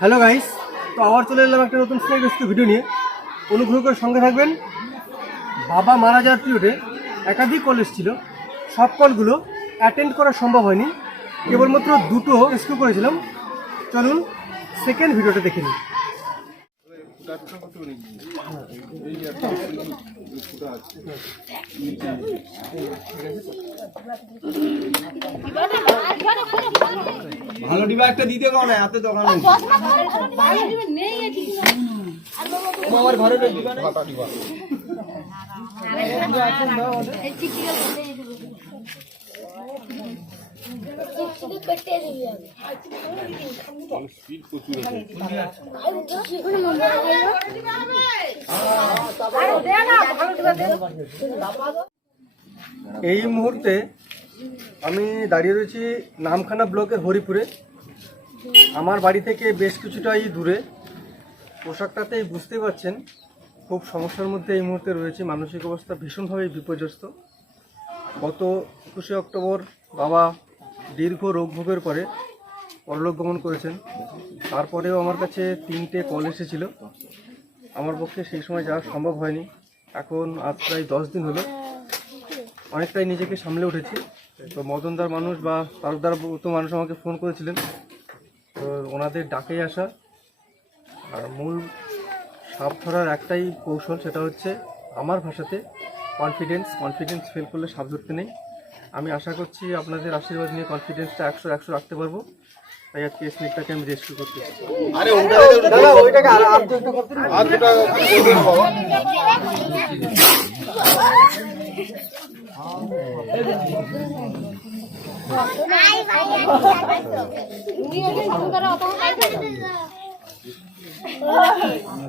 Hello guys তো আবার চলে এলাম একটা নতুন রেস্কিউ ভিডিও নিয়ে। অনুগ্রহ করে সঙ্গে থাকবেন। বাবা মারা যাওয়ার পিরিয়ডে একাধিক কলেজ ছিল সব কলগুলো অ্যাটেন্ড করা সম্ভব হয়নি। কেবলমাত্র দুটো রেস্কিউ করেছিলাম। চলুন সেকেন্ড ভিডিওটা দেখে নিই। ভালো ডিবা একটা দিতে পারো না এত দোকান আমার ঘরে ডিবা নেই এই মুহূর্তে আমি দাঁড়িয়ে রয়েছি নামখানা ব্লকের হরিপুরে। আমার বাড়ি থেকে বেশ কিছুটাই দূরে। পোশাকটাতেই বুঝতেই পারছেন, খুব সমস্যার মধ্যে এই মুহূর্তে রয়েছে। মানসিক অবস্থা ভীষণভাবে বিপর্যস্ত। গত একুশে অক্টোবর বাবা দীর্ঘ রোগ ভোগের পরে পরলোক গমন করেছেন। তারপরেও আমার কাছে তিনটে কল এসেছিল। আমার পক্ষে সেই সময় যাওয়া সম্ভব হয়নি। এখন আজ প্রায় দশ দিন হলো। অনেকটাই নিজেকে সামলে উঠেছি। তো মদনদার মানুষ বা তারকদার তো মানুষ আমাকে ফোন করেছিলেন। তো ওনাদের ডাকে আসা। আর মূল সাপ ধরার একটাই কৌশল সেটা হচ্ছে আমার ভাষাতে কনফিডেন্স কনফিডেন্স ফেল করলে সাপ ধরতে নেই। আমি আশা করছি আপনাদের আশীর্বাদ নিয়ে কনফিডেন্সটা একশো একশো রাখতে পারব। তাই আজকে স্নেকটাকে আমি রেস্কিউ করতে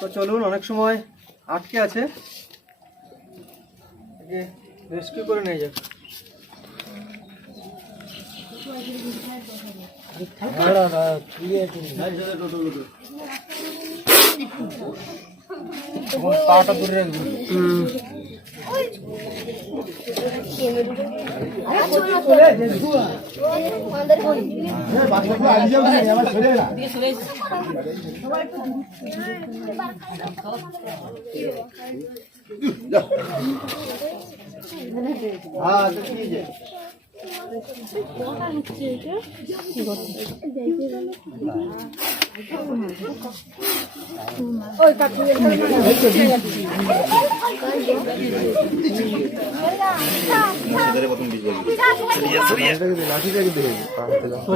তো চলুন অনেক সময় আটকে আছে। রেস্কিউ করে নিয়ে যাক। পাটা ধরে রাখবি। হ্যাঁ কি যে সরে যান সরে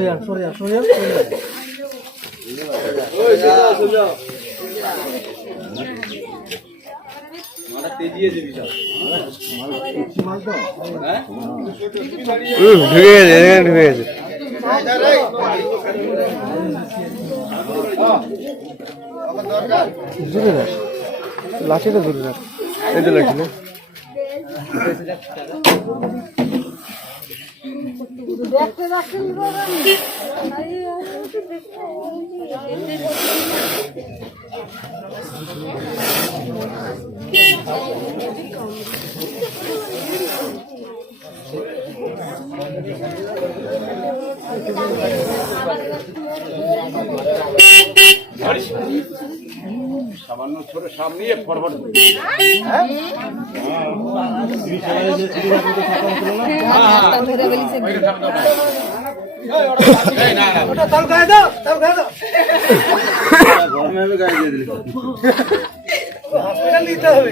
যান সরে যান ঢুকে গেছে ঢুকে গেছে। দূরে রাখ লাঠিটা দূরে রাখ এই তো লাঠি না সামান্য ছোট সামনে ফরওয়ার্ড ওটা তাল দাও তাল দাও আমি হসপিটাল নিতে হবে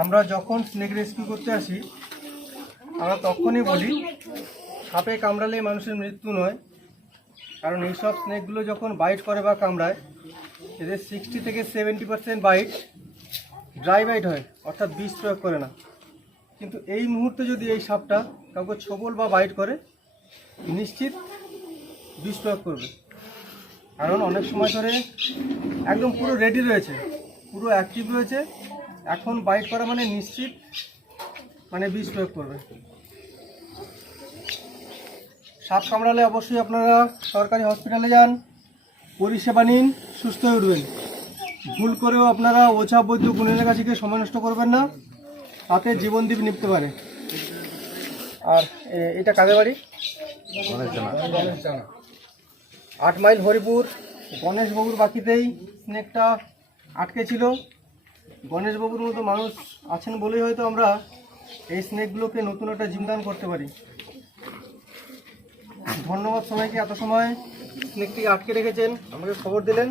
আমরা যখন স্নেক রেস্কিউ করতে আসি, আমরা তখনই বলি, সাপে কামড়ালে মানুষের মৃত্যু নয়। কারণ এইসব স্নেকগুলো যখন বাইট করে বা কামড়ায়, এদের সিক্সটি থেকে seventy percent bite dry bite হয়, অর্থাৎ বিষ প্রয়োগ করে না। কিন্তু এই মুহূর্তে যদি এই সাপটা কাউকে ছবল বা বাইট করে, নিশ্চিত বিষ প্রয়োগ করবে। কারণ অনেক সময় ধরে একদম পুরো রেডি রয়েছে। পুরো অ্যাক্টিভ রয়েছে। এখন বাইট করা মানে নিশ্চিত মানে বিষ প্রয়োগ করবে। সাপ কামড়ালে অবশ্যই আপনারা সরকারি হসপিটালে যান পরিষেবা নিন সুস্থ হয়ে উঠবেন। ভুল করেও আপনারা ওঝা বৈদ্য গুণের কাছে গিয়ে সময় নষ্ট করবেন না তাতে জীবনদীপ নিপতে পারে। আর এটা কাদের বাড়ি? আট মাইল হরিপুর গণেশবাবুর বাকিতেই স্নেকটা আটকে ছিল গণেশবাবুর মতো মানুষ আছেন বলেই হয়তো আমরা এই স্নেকগুলোকে নতুন একটা জিমদান করতে পারি ধন্যবাদ সবাইকে এত সময় স্নেকটিকে আটকে রেখেছেন আমাকে খবর দিলেন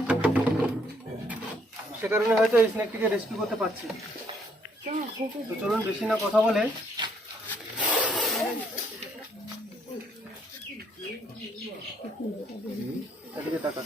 সে কারণে হয়তো এই স্নেকটিকে রেস্কিউ করতে পারছি তো চলুন বেশি না কথা বলে এদিকে তাকান।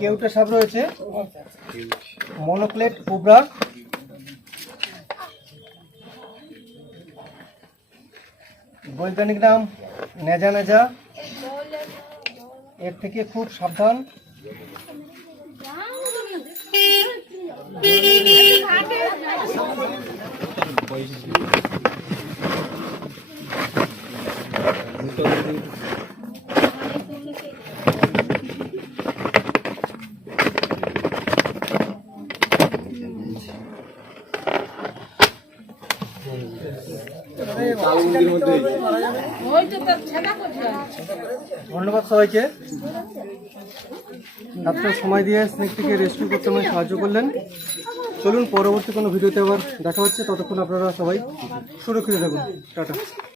কেউটে সাপ রয়েছে? মনোক্লেট কোবরা বৈজ্ঞানিক নাম নেজা নেজা। এর থেকে খুব সাবধান। Thank you. ধন্যবাদ সবাইকে। আপনার সময় দিয়ে স্নেকটিকে রেস্কিউ করতে আমায় সাহায্য করলেন। চলুন পরবর্তী কোনো ভিডিওতে আবার দেখা হচ্ছে। ততক্ষণ আপনারা সবাই সুরক্ষিত থাকুন। টাটা।